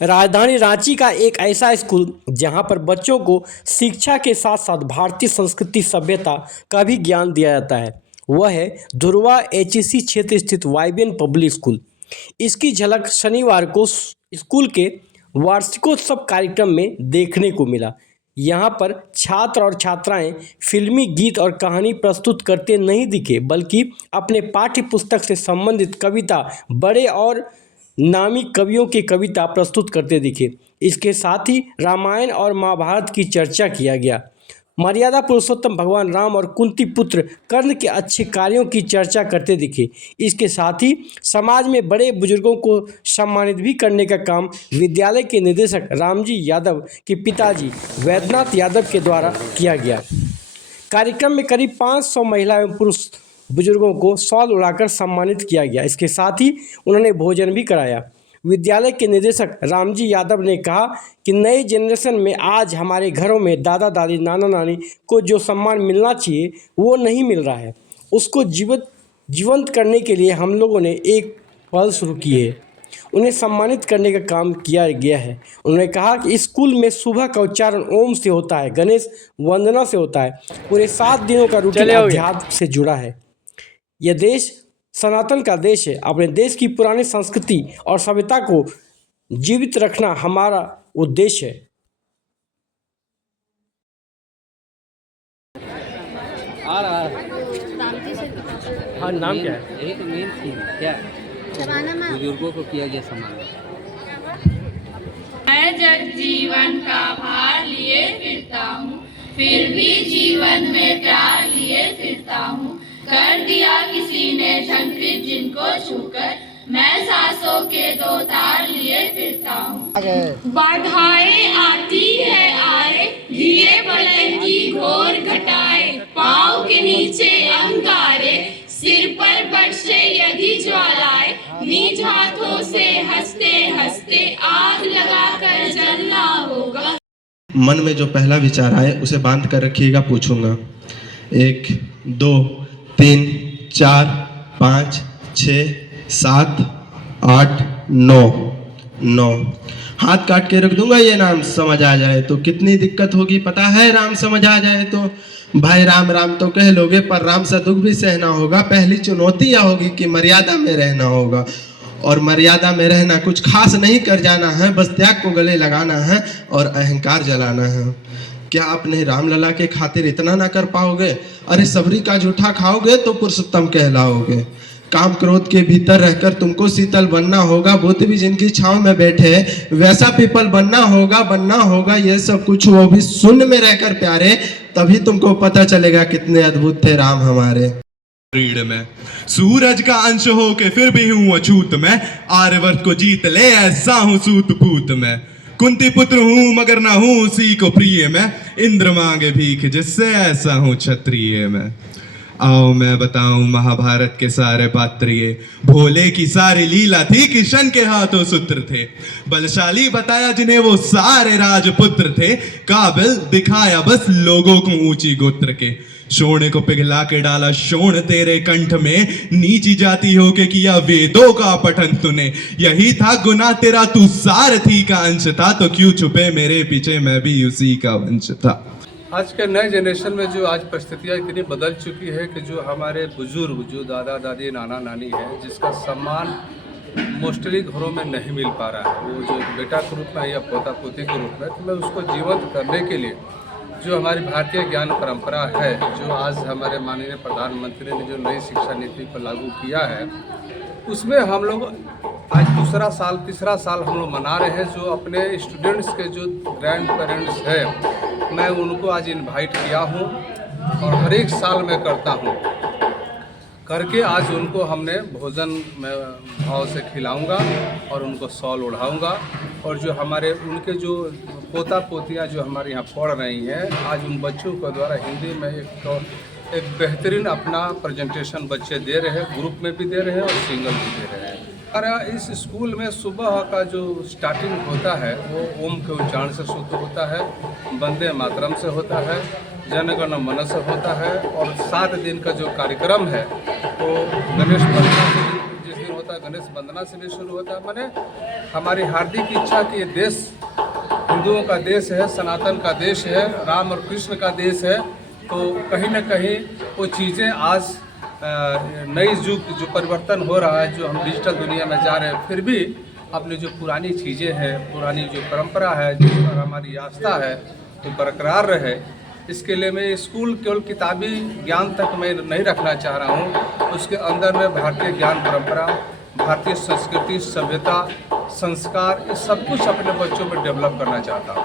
राजधानी रांची का एक ऐसा स्कूल जहां पर बच्चों को शिक्षा के साथ साथ भारतीय संस्कृति सभ्यता का भी ज्ञान दिया जाता है, वह है धुर्वा एचईसी क्षेत्र स्थित वाईबीएन पब्लिक स्कूल। इसकी झलक शनिवार को स्कूल के वार्षिकोत्सव कार्यक्रम में देखने को मिला। यहाँ पर छात्र और छात्राएं फिल्मी गीत और कहानी प्रस्तुत करते नहीं दिखे, बल्कि अपने पाठ्य पुस्तक से संबंधित कविता, बड़े और नामी कवियों की कविता प्रस्तुत करते दिखे। इसके साथ ही रामायण और महाभारत की चर्चा किया गया। मर्यादा पुरुषोत्तम भगवान राम और कुंती पुत्र कर्ण के अच्छे कार्यों की चर्चा करते दिखे। इसके साथ ही समाज में बड़े बुजुर्गों को सम्मानित भी करने का काम विद्यालय के निदेशक रामजी यादव के पिताजी वैद्यनाथ यादव के द्वारा किया गया। कार्यक्रम में करीब 500 महिला एवं पुरुष बुजुर्गों को शॉल उड़ाकर सम्मानित किया गया। इसके साथ ही उन्होंने भोजन भी कराया। विद्यालय के निदेशक रामजी यादव ने कहा कि नई जनरेशन में आज हमारे घरों में दादा दादी, नाना नानी को जो सम्मान मिलना चाहिए वो नहीं मिल रहा है। उसको जीवंत करने के लिए हम लोगों ने एक पहल शुरू की है, उन्हें सम्मानित करने का काम किया गया है। उन्होंने कहा कि स्कूल में सुबह का उच्चारण ओम से होता है, गणेश वंदना से होता है। पूरे 7 दिनों का रूटीन अध्यात्म से जुड़ा है। यह देश सनातन का देश है। अपने देश की पुरानी संस्कृति और सभ्यता को जीवित रखना हमारा उद्देश्य है। हाँ, नाम क्या है? यही तो मेन थीम क्या बुजुर्गों को किया गया सम्मान। मैं जग जीवन का भार लिए फिरता हूँ, फिर भी जीवन में प्यार लिए फिरता हूँ। कर दिया किसी ने झंकृत जिनको छूकर, मैं सांसों के 2 तार लिए फिरता हूँ। बाधाएं आती है आए, दिए बलंगी घोर घटाए, पाँव के नीचे अंगारे, सिर पर बरसे यदि ज्वालाएं, निज हाथों से हंसते हंसते आग लगाकर जलना होगा। मन में जो पहला विचार आए उसे बांध कर रखिएगा। पूछूंगा 1 2 3 4 5 6 7 8 9 हाथ काट के रख दूंगा। ये नाम समझ आ जाए तो कितनी दिक्कत होगी पता है। राम समझ आ जाए तो भाई राम राम तो कह लोगे, पर राम से दुख भी सहना होगा। पहली चुनौती यह होगी कि मर्यादा में रहना होगा, और मर्यादा में रहना कुछ खास नहीं कर जाना है, बस त्याग को गले लगाना है और अहंकार जलाना है। क्या अपने रामलला के खातिर इतना ना कर पाओगे? अरे सबरी का जूठा खाओगे तो पुरुषोत्तम कहलाओगे। काम क्रोध के भीतर रहकर तुमको शीतल बनना होगा। बुद्ध भी जिनकी छांव में बैठे वैसा पीपल बनना होगा। ये सब कुछ वो भी शून्य में रहकर प्यारे, तभी तुमको पता चलेगा कितने अद्भुत थे राम हमारे। में सूरज का अंश हो के फिर भी हूँ अछूत में, आर्यवर्त को जीत ले ऐसा हूँ सूत पूत में। कुंती पुत्र हूँ मगर ना हूँ उसी को प्रिय में, इंद्र मांगे भीख जिससे ऐसा हूँ क्षत्रिय में। आओ मैं बताऊं महाभारत के सारे पात्रिये, भोले की सारी लीला थी, किशन के हाथों सूत्र थे। बलशाली बताया जिन्हें वो सारे राजपुत्र थे, काबिल दिखाया बस लोगों को ऊंची गोत्र के। शोण को पिघला के डाला शोण तेरे कंठ में, नीची जाति होके किया वेदों का पठन तूने। यही था गुनाह तेरा, तू सारथी का अंश था, तो क्यों छुपे मेरे पीछे, मैं भी उसी का वंश था। आज के नए जनरेशन में जो आज परिस्थितियाँ इतनी बदल चुकी है कि जो हमारे बुजुर्ग, जो दादा दादी, नाना नानी है, जिसका सम्मान मोस्टली घरों में नहीं मिल पा रहा है, वो जो बेटा के रूप में या पोता पोती के रूप में, तो मैं उसको जीवंत करने के लिए जो हमारी भारतीय ज्ञान परंपरा है, जो आज हमारे माननीय प्रधानमंत्री ने जो नई शिक्षा नीति को लागू किया है, उसमें हम लोग आज तीसरा साल हम लोग मना रहे हैं। जो अपने स्टूडेंट्स के जो ग्रैंड पेरेंट्स हैं, मैं उनको आज इनवाइट किया हूं और हर एक साल मैं करता हूं, करके आज उनको हमने भोजन में भाव से खिलाऊंगा और उनको शॉल ओढ़ाऊंगा। और जो हमारे उनके जो पोता पोतियां जो हमारे यहाँ पढ़ रही हैं, आज उन बच्चों के द्वारा हिंदी में एक बेहतरीन अपना प्रेजेंटेशन बच्चे दे रहे हैं, ग्रुप में भी दे रहे हैं और सिंगल भी दे रहे हैं। और इस स्कूल में सुबह का जो स्टार्टिंग होता है वो ओम के उच्चारण से शुरू होता है, वंदे मातरम से होता है, जनगण मन से होता है। और 7 दिन का जो कार्यक्रम है वो गणेश पूजा जिस दिन होता है, गणेश वंदना से भी शुरू होता है। मैंने हमारी हार्दिक इच्छा कि ये देश हिंदुओं का देश है, सनातन का देश है, राम और कृष्ण का देश है, तो कहीं ना कहीं वो चीज़ें आज नई युग जो परिवर्तन हो रहा है, जो हम डिजिटल दुनिया में जा रहे हैं, फिर भी अपनी जो पुरानी चीज़ें हैं, पुरानी जो परंपरा है, जिस पर हमारी आस्था है, वो बरकरार रहे। इसके लिए मैं स्कूल केवल किताबी ज्ञान तक मैं नहीं रखना चाह रहा हूँ, उसके अंदर में भारतीय ज्ञान परंपरा, भारतीय संस्कृति, सभ्यता, संस्कार, ये सब कुछ अपने बच्चों में डेवलप करना चाहता हूँ।